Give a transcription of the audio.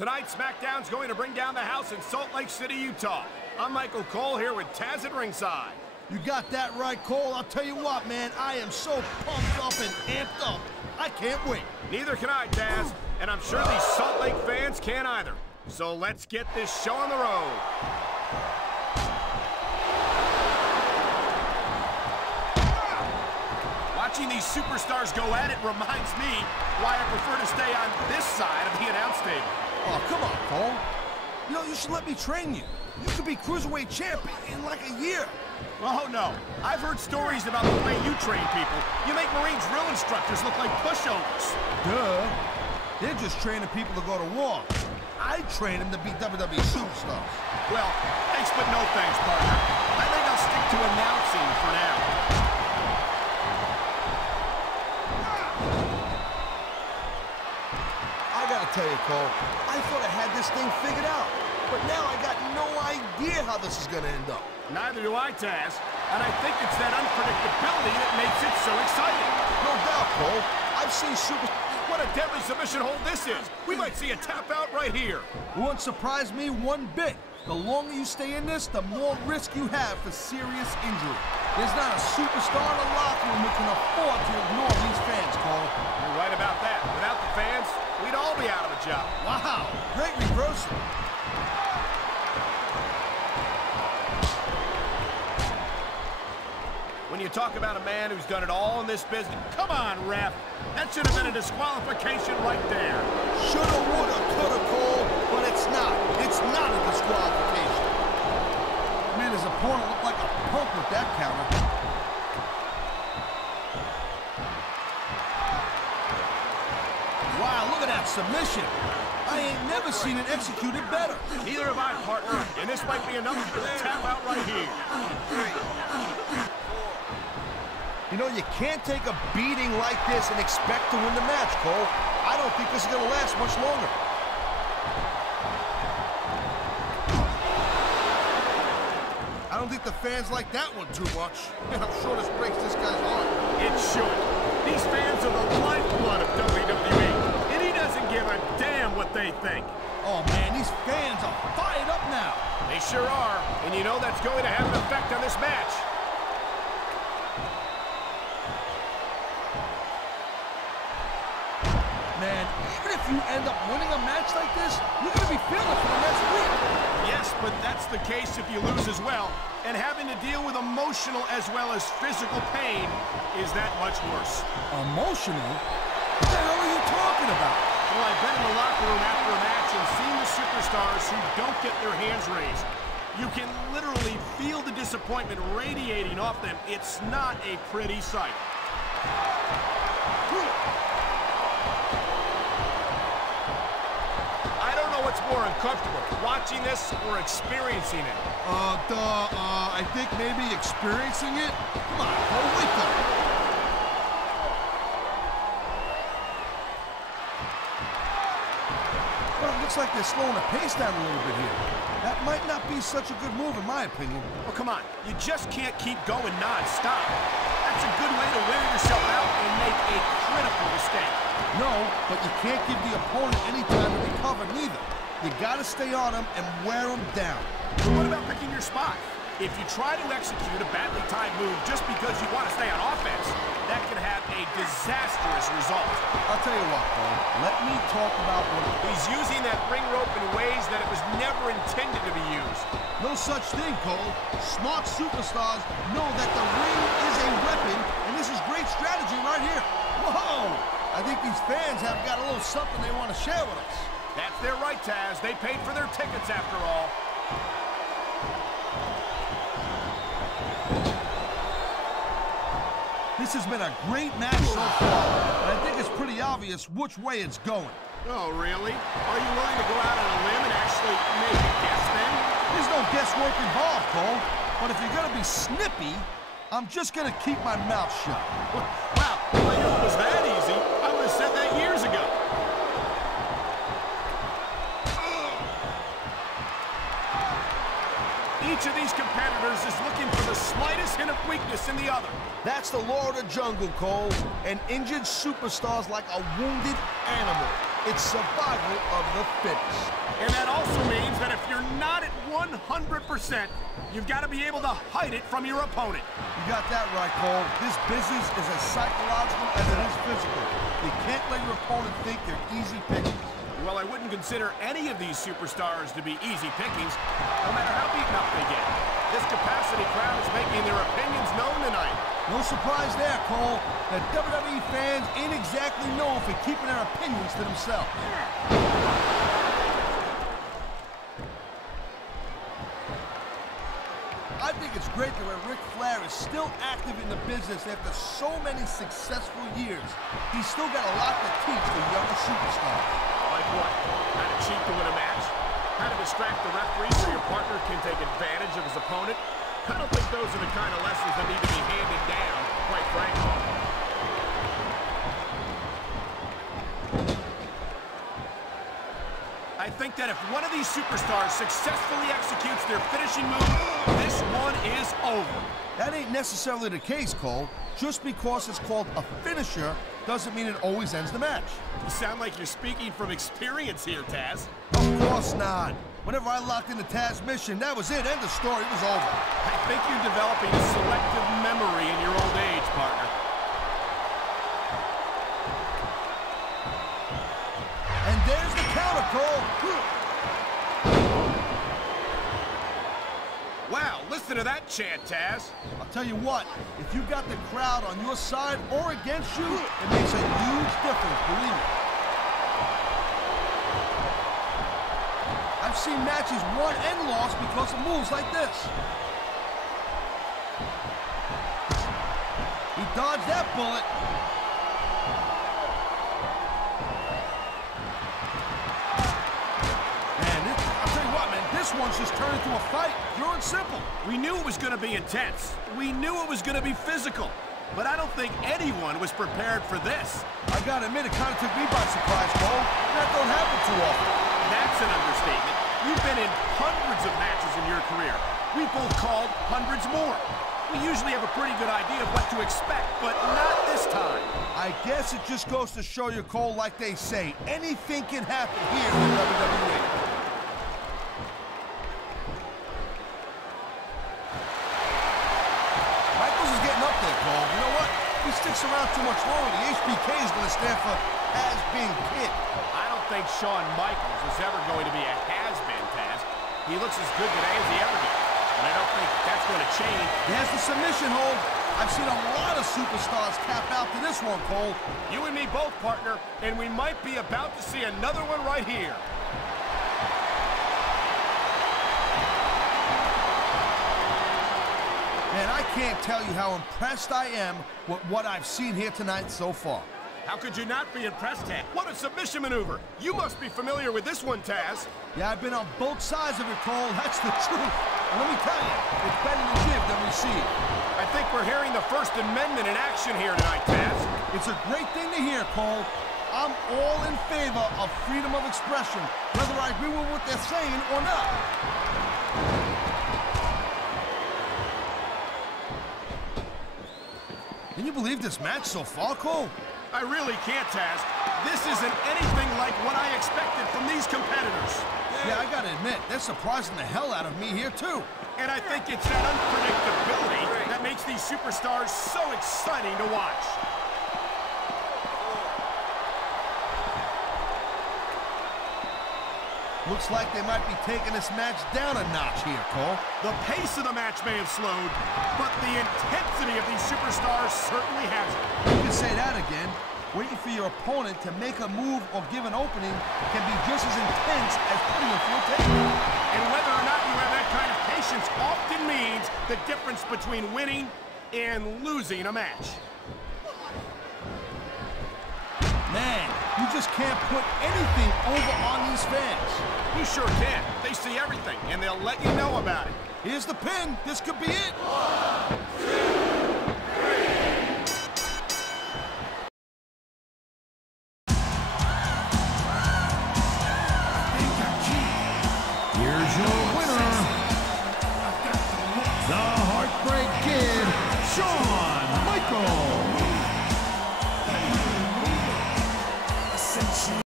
Tonight, SmackDown's going to bring down the house in Salt Lake City, Utah. I'm Michael Cole here with Taz at ringside. You got that right, Cole. I'll tell you what, man, I am so pumped up and amped up. I can't wait. Neither can I, Taz, and I'm sure these Salt Lake fans can't either. So let's get this show on the road. Watching these superstars go at it reminds me why I prefer to stay on this side of the announce table. Oh, come on, Cole. You know, you should let me train you. You could be Cruiserweight champion in like a year. Oh, no. I've heard stories about the way you train people. You make Marines drill instructors look like pushovers. Duh. They're just training people to go to war. I train them to be WWE superstars. Well, thanks but no thanks, partner. I think I'll stick to announcing for now. I gotta tell you, Cole, I thought I had this thing figured out. But now I got no idea how this is gonna end up. Neither do I, Taz. And I think it's that unpredictability that makes it so exciting. No doubt, Cole. I've seen super... What a deadly submission hold this is. We might see a tap out right here. It won't surprise me one bit. The longer you stay in this, the more risk you have for serious injury. There's not a superstar in the locker room who can afford to ignore these fans, Cole. You're right about that. Without the fans, we'd all be out of a job. Wow, great reversal. When you talk about a man who's done it all in this business, come on, ref. That should have been a disqualification right there. Shoulda, woulda, coulda, Cole, but it's not. It's not a disqualification. Man, his opponent looked like a punk with that counter. Wow, look at that submission. I ain't never seen it executed better. Neither have I, partner, and this might be enough for the tap out right here. You know, you can't take a beating like this and expect to win the match, Cole. I don't think this is going to last much longer. I don't think the fans like that one too much. I'm sure this breaks this guy's heart. It should. These fans are the lifeblood of WWE, and he doesn't give a damn what they think. Oh, man, these fans are fired up now. They sure are, and you know that's going to have an effect on this match. Man, even if you end up winning a match like this, you're going to be feeling it for the next week. Yes, but that's the case if you lose as well. And having to deal with emotional as well as physical pain is that much worse. Emotional? What the hell are you talking about? Well, I've been in the locker room after a match and seen the superstars who don't get their hands raised. You can literally feel the disappointment radiating off them. It's not a pretty sight. What's more uncomfortable, watching this or experiencing it? I think maybe experiencing it. Come on, Cole, wake up. Well, it looks like they're slowing the pace down a little bit here. That might not be such a good move, in my opinion. Well, come on. You just can't keep going non-stop. That's a good way to wear yourself out and make a critical mistake. No, but you can't give the opponent any time to recover, neither. You gotta stay on them and wear them down. But what about picking your spot? If you try to execute a badly timed move just because you want to stay on offense, that can have a disastrous result. I'll tell you what, Cole. Let me talk about what... He's using that ring rope in ways that it was never intended to be used. No such thing, Cole. Smart superstars know that the ring is a weapon, and this is great strategy right here. Whoa! I think these fans have got a little something they want to share with us. That's their right, Taz. They paid for their tickets after all. This has been a great match so far, but I think it's pretty obvious which way it's going. Oh, really? Are you willing to go out on a limb and actually make a guess then? There's no guesswork involved, Cole. But if you're going to be snippy, I'm just going to keep my mouth shut. Wow, if I knew it was that easy, I would have said that years ago. Each of these competitors is looking for the slightest hint of weakness in the other. That's the law of the jungle, Cole. And injured superstars like a wounded animal. It's survival of the fittest. And that also means that if you're not at 100%, you've got to be able to hide it from your opponent. You got that right, Cole. This business is as psychological as it is physical. You can't let your opponent think they're easy pickings. Well, I wouldn't consider any of these superstars to be easy pickings, no matter how beaten up they get. This capacity crowd is making their opinions known tonight. No surprise there, Cole. The WWE fans ain't exactly known for keeping their opinions to themselves. I think it's great that Ric Flair is still active in the business after so many successful years. He's still got a lot to teach the younger superstars. Like what? How to cheat to win a match? How to distract the referee so your partner can take advantage of his opponent? I don't think those are the kind of lessons that need to be handed down, quite frankly. I think that if one of these superstars successfully executes their finishing move, this one is over. That ain't necessarily the case, Cole. Just because it's called a finisher doesn't mean it always ends the match. You sound like you're speaking from experience here, Taz. Of course not. Whenever I locked in the Taz mission, that was it. End of story. It was over. I think you're developing a selective memory in your old age, partner. And there's the counter, Cole. Wow, listen to that chant, Taz. I'll tell you what, if you got the crowd on your side or against you, it makes a huge difference, believe me. I've seen matches won and lost because of moves like this. He dodged that bullet. Man, I'll tell you what, man, this one's just turned into a fight. Pure and simple. We knew it was going to be intense. We knew it was going to be physical. But I don't think anyone was prepared for this. I gotta admit, it kind of took me by surprise, Cole. That don't happen too often. That's an understatement. You've been in hundreds of matches in your career. We've both called hundreds more. We usually have a pretty good idea of what to expect, but not this time. I guess it just goes to show you, Cole, like they say, anything can happen here in WWE. Michaels is getting up there, Cole. You know what? If he sticks around too much longer, the HBK is going to stand for has-been kid. I don't think Shawn Michaels is ever going to be a has-been, Taz. He looks as good today as he ever did. And I don't think that's going to change. There's the submission hold. I've seen a lot of superstars tap out to this one, Cole. You and me both, partner, and we might be about to see another one right here. Man, I can't tell you how impressed I am with what I've seen here tonight so far. How could you not be impressed, Taz? What a submission maneuver. You must be familiar with this one, Taz. Yeah, I've been on both sides of it, Cole. That's the truth. And let me tell you, it's better to give than receive. I think we're hearing the First Amendment in action here tonight, Taz. It's a great thing to hear, Cole. I'm all in favor of freedom of expression, whether I agree with what they're saying or not. Can you believe this match so far, Cole? I really can't, Taz. This isn't anything like what I expected from these competitors. Yeah, I gotta admit, they're surprising the hell out of me here, too. And I think it's that unpredictability that makes these superstars so exciting to watch. Looks like they might be taking this match down a notch here, Cole. The pace of the match may have slowed, but the intensity of these superstars certainly hasn't. You can say that again. Waiting for your opponent to make a move or give an opening can be just as intense as putting them through a table. And whether or not you have that kind of patience often means the difference between winning and losing a match. Man, you just can't put anything over on these fans. You sure can. They see everything, and they'll let you know about it. Here's the pin. This could be it. 1, 2.